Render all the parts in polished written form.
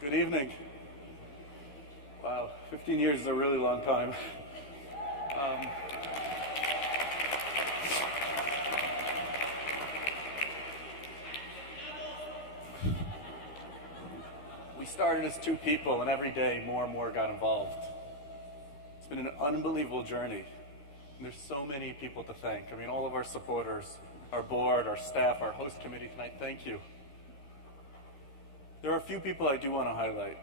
Good evening. Wow, 15 years is a really long time. Um, we started as two people, and every day more and more got involved. It's been an unbelievable journey. And there's so many people to thank. I mean, all of our supporters, our board, our staff, our host committee tonight, thank you. There are a few people I do want to highlight.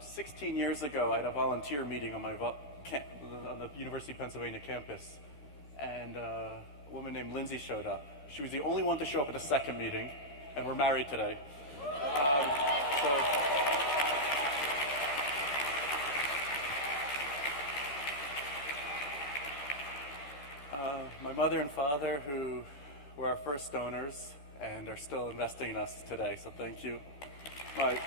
16 years ago, I had a volunteer meeting on the University of Pennsylvania campus, and a woman named Lindsay showed up. She was the only one to show up at the second meeting, and we're married today. My mother and father, who were our first donors and are still investing in us today, so thank you. This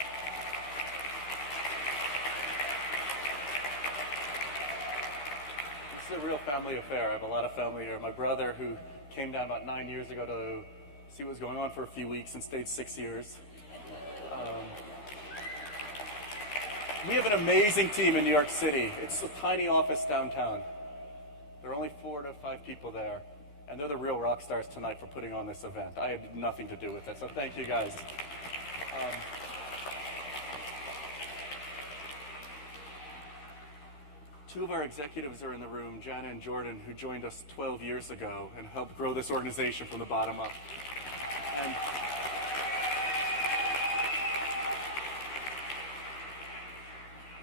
is a real family affair. I have a lot of family here. My brother, who came down about 9 years ago to see what was going on for a few weeks and stayed 6 years. We have an amazing team in New York City. It's a tiny office downtown. There are only 4 to 5 people there, and they're the real rock stars tonight for putting on this event. I had nothing to do with it, so thank you guys. Two of our executives are in the room, Jana and Jordan, who joined us 12 years ago and helped grow this organization from the bottom up.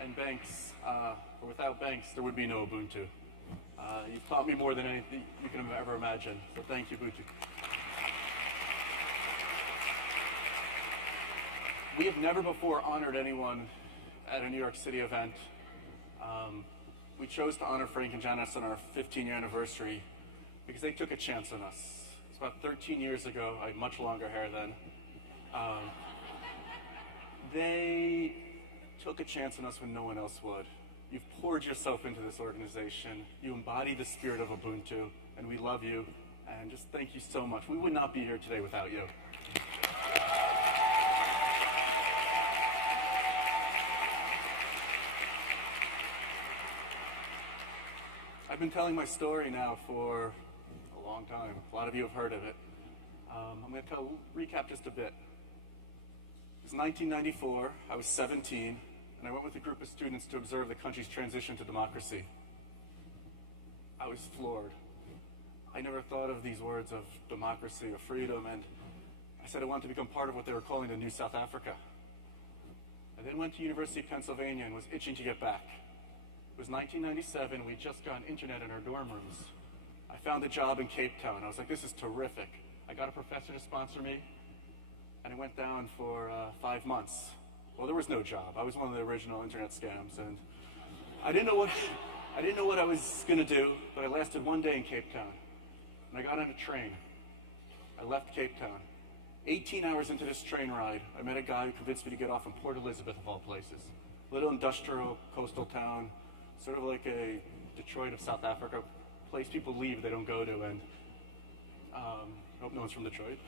And Banks, without Banks, there would be no Ubuntu. You've taught me more than anything you can ever imagine, so thank you, Ubuntu. We have never before honored anyone at a New York City event. We chose to honor Frank and Janice on our 15-year anniversary because they took a chance on us. It's about 13 years ago. I had much longer hair then. They took a chance on us when no one else would. You've poured yourself into this organization. You embody the spirit of Ubuntu, and we love you. And just thank you so much. We would not be here today without you. I've been telling my story now for a long time. A lot of you have heard of it. I'm going to recap just a bit. It was 1994. I was 17, and I went with a group of students to observe the country's transition to democracy. I was floored. I never thought of these words of democracy or freedom, and I said I wanted to become part of what they were calling the New South Africa. I then went to University of Pennsylvania and was itching to get back. It was 1997, we'd just gotten internet in our dorm rooms. I found a job in Cape Town. I was like, this is terrific. I got a professor to sponsor me, and I went down for 5 months. Well, there was no job. I was one of the original internet scams, and I didn't know what I was gonna do, but I lasted 1 day in Cape Town, and I got on a train. I left Cape Town. 18 hours into this train ride, I met a guy who convinced me to get off in Port Elizabeth, of all places. Little industrial coastal town, sort of like a Detroit of South Africa, place people leave they don't go to, and I hope no one's from Detroit.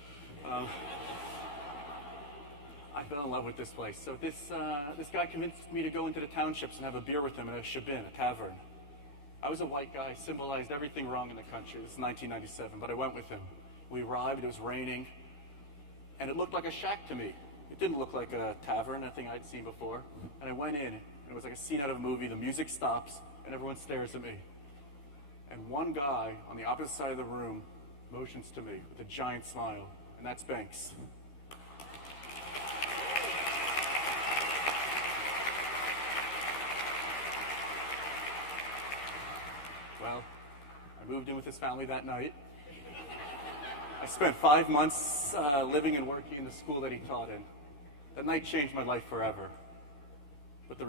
I fell in love with this place. So this guy convinced me to go into the townships and have a beer with him at a shebin, a tavern. I was a white guy, symbolized everything wrong in the country. This is 1997, but I went with him. We arrived, it was raining, and it looked like a shack to me. It didn't look like a tavern, nothing I'd seen before. And I went in, and it was like a scene out of a movie. The music stops, and everyone stares at me. And one guy on the opposite side of the room motions to me with a giant smile, and that's Banks. Well, I moved in with his family that night. I spent 5 months living and working in the school that he taught in. That night changed my life forever. But the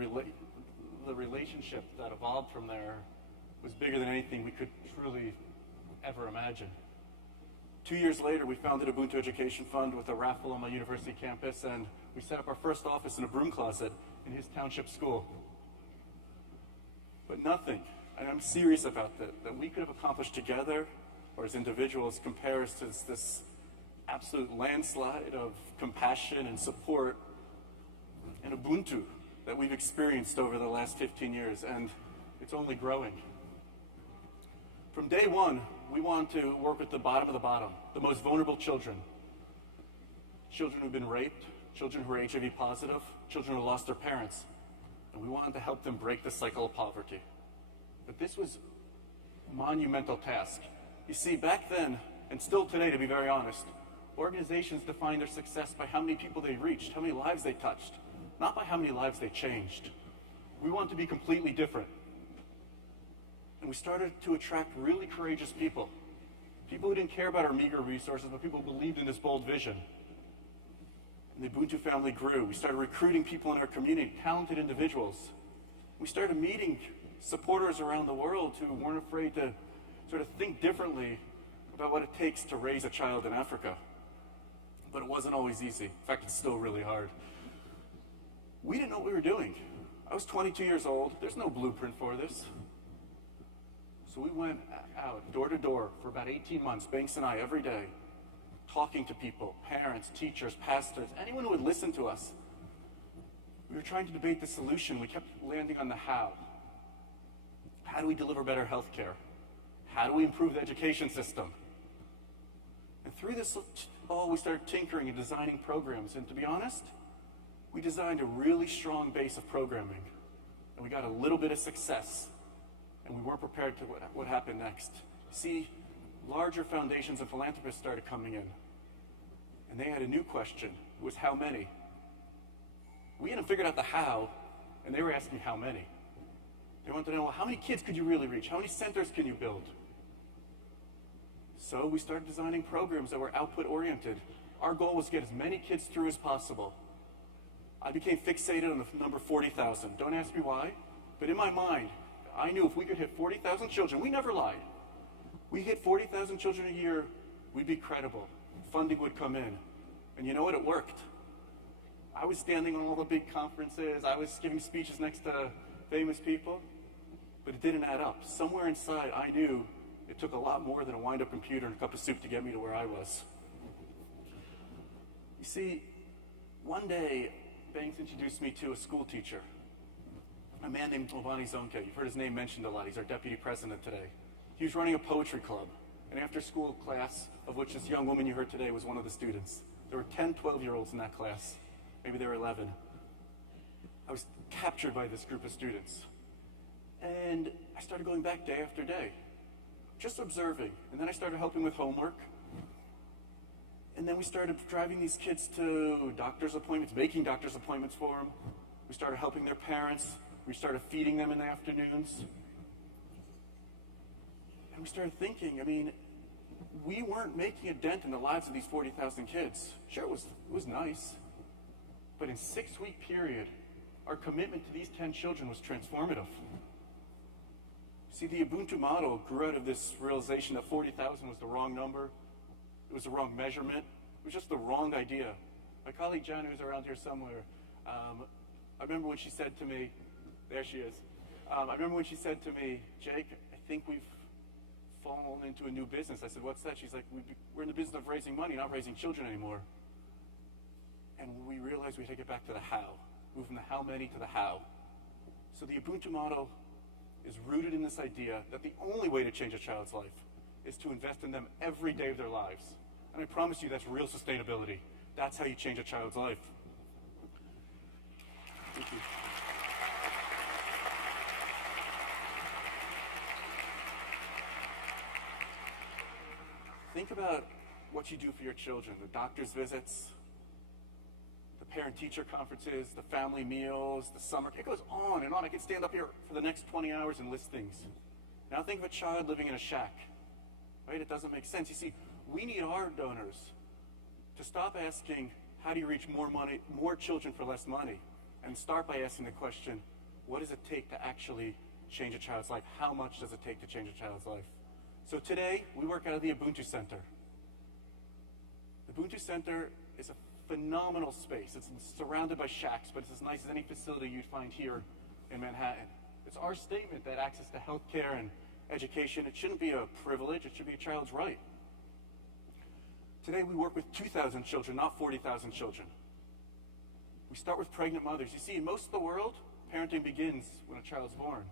relationship that evolved from there was bigger than anything we could truly ever imagine. 2 years later, we founded Ubuntu Education Fund with a raffle on my university campus, and we set up our first office in a broom closet in his township school. But nothing, and I'm serious about that we could have accomplished together or as individuals compares to this absolute landslide of compassion and support and Ubuntu that we've experienced over the last 15 years, and it's only growing. From day one, we want to work with the bottom of the bottom, the most vulnerable children. Children who've been raped, children who are HIV positive, children who lost their parents. And we wanted to help them break the cycle of poverty. But this was a monumental task. You see, back then, and still today to be very honest, organizations define their success by how many people they reached, how many lives they touched, not by how many lives they changed. We want to be completely different. And we started to attract really courageous people. People who didn't care about our meager resources, but people who believed in this bold vision. And the Ubuntu family grew. We started recruiting people in our community, talented individuals. We started meeting supporters around the world who weren't afraid to sort of think differently about what it takes to raise a child in Africa. But it wasn't always easy. In fact, it's still really hard. We didn't know what we were doing. I was 22 years old. There's no blueprint for this. So we went out door to door for about 18 months, Banks and I, every day, talking to people, parents, teachers, pastors, anyone who would listen to us. We were trying to debate the solution. We kept landing on the how. How do we deliver better health care? How do we improve the education system? And through this all, we started tinkering and designing programs. And to be honest, we designed a really strong base of programming. And we got a little bit of success. And we weren't prepared to what happened next. See, larger foundations and philanthropists started coming in. And they had a new question. It was how many? We hadn't figured out the how, and they were asking how many. They wanted to know, well, how many kids could you really reach? How many centers can you build? So we started designing programs that were output-oriented. Our goal was to get as many kids through as possible. I became fixated on the number 40,000. Don't ask me why, but in my mind, I knew if we could hit 40,000 children, we never lied. We hit 40,000 children a year, we'd be credible. Funding would come in. And you know what? It worked. I was standing on all the big conferences. I was giving speeches next to famous people, but it didn't add up. Somewhere inside, I knew it took a lot more than a wind-up computer and a cup of soup to get me to where I was. You see, one day, Banks introduced me to a school teacher, a man named Obani Zonke. You've heard his name mentioned a lot. He's our deputy president today. He was running a poetry club, an after-school class of which this young woman you heard today was one of the students. There were 10, 12-year-olds in that class. Maybe there were 11. I was captured by this group of students. And I started going back day after day, just observing. And then I started helping with homework. And then we started driving these kids to doctor's appointments, making doctor's appointments for them. We started helping their parents. We started feeding them in the afternoons. And we started thinking, we weren't making a dent in the lives of these 40,000 kids. Sure, it was nice. But in a 6-week period, our commitment to these 10 children was transformative. See, the Ubuntu model grew out of this realization that 40,000 was the wrong number. It was the wrong measurement. It was just the wrong idea. My colleague Jan, who's around here somewhere, I remember when she said to me, there she is. I remember when she said to me, Jake, I think we've fallen into a new business. I said, what's that? She's like, we're in the business of raising money, not raising children anymore. And we realized we had to get back to the how, move from the how many to the how. So the Ubuntu model is rooted in this idea that the only way to change a child's life is to invest in them every day of their lives. And I promise you that's real sustainability. That's how you change a child's life. Thank you. Think about what you do for your children, the doctor's visits, the parent-teacher conferences, the family meals, the summer. It goes on and on. I could stand up here for the next 20 hours and list things. Now think of a child living in a shack, right? It doesn't make sense. You see, we need our donors to stop asking, how do you reach more children for less money? And start by asking the question, what does it take to actually change a child's life? How much does it take to change a child's life? So today, we work out of the Ubuntu Center. The Ubuntu Center is a phenomenal space. It's surrounded by shacks, but it's as nice as any facility you'd find here in Manhattan. It's our statement that access to healthcare and education, it shouldn't be a privilege, it should be a child's right. Today we work with 2,000 children, not 40,000 children. We start with pregnant mothers. You see, in most of the world, parenting begins when a child's born.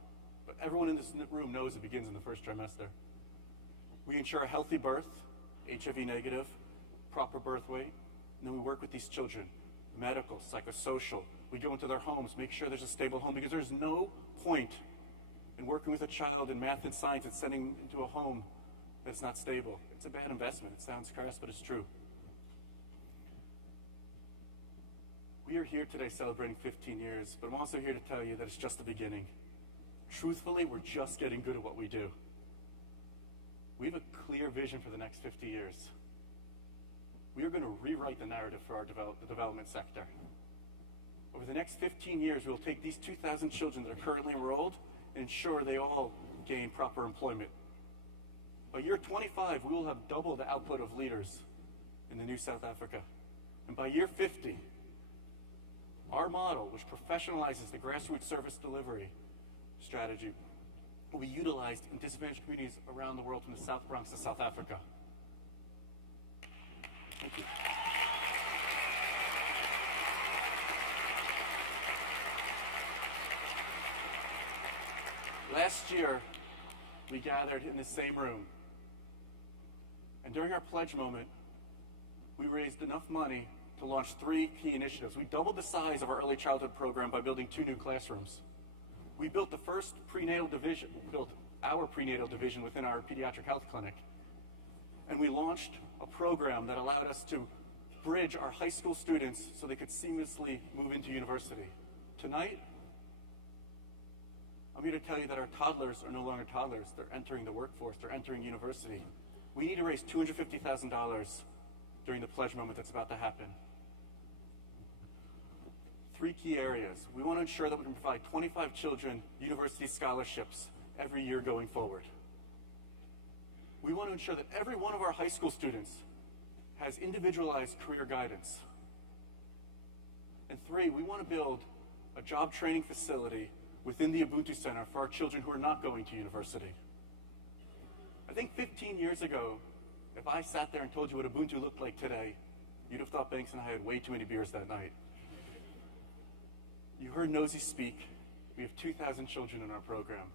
But everyone in this room knows it begins in the first trimester. We ensure a healthy birth, HIV negative, proper birth weight, and then we work with these children, medical, psychosocial. We go into their homes, make sure there's a stable home, because there's no point in working with a child in math and science and sending them into a home that's not stable. It's a bad investment. It sounds crass, but it's true. We are here today celebrating 15 years, but I'm also here to tell you that it's just the beginning. Truthfully, we're just getting good at what we do. We have a clear vision for the next 50 years. We are going to rewrite the narrative for our development sector. Over the next 15 years, we will take these 2,000 children that are currently enrolled and ensure they all gain proper employment. By year 25, we will have doubled the output of leaders in the new South Africa. And by year 50, our model, which professionalizes the grassroots service delivery strategy, will be utilized in disadvantaged communities around the world, from the South Bronx to South Africa. Thank you. Last year, we gathered in the same room, and during our pledge moment, we raised enough money to launch 3 key initiatives. We doubled the size of our early childhood program by building 2 new classrooms. We built the first prenatal division, our prenatal division within our pediatric health clinic. And we launched a program that allowed us to bridge our high school students so they could seamlessly move into university. Tonight, I'm here to tell you that our toddlers are no longer toddlers. They're entering the workforce. They're entering university. We need to raise $250,000 during the pledge moment that's about to happen. 3 key areas. We want to ensure that we can provide 25 children university scholarships every year going forward. We want to ensure that every one of our high school students has individualized career guidance. And 3, we want to build a job training facility within the Ubuntu Center for our children who are not going to university. I think 15 years ago, if I sat there and told you what Ubuntu looked like today, you'd have thought Banks and I had way too many beers that night. You heard Nosy speak. We have 2,000 children in our program.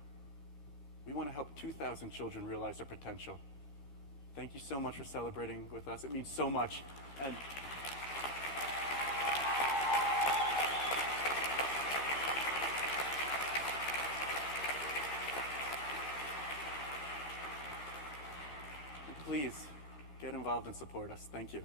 We want to help 2,000 children realize their potential. Thank you so much for celebrating with us. It means so much. And please get involved and support us. Thank you.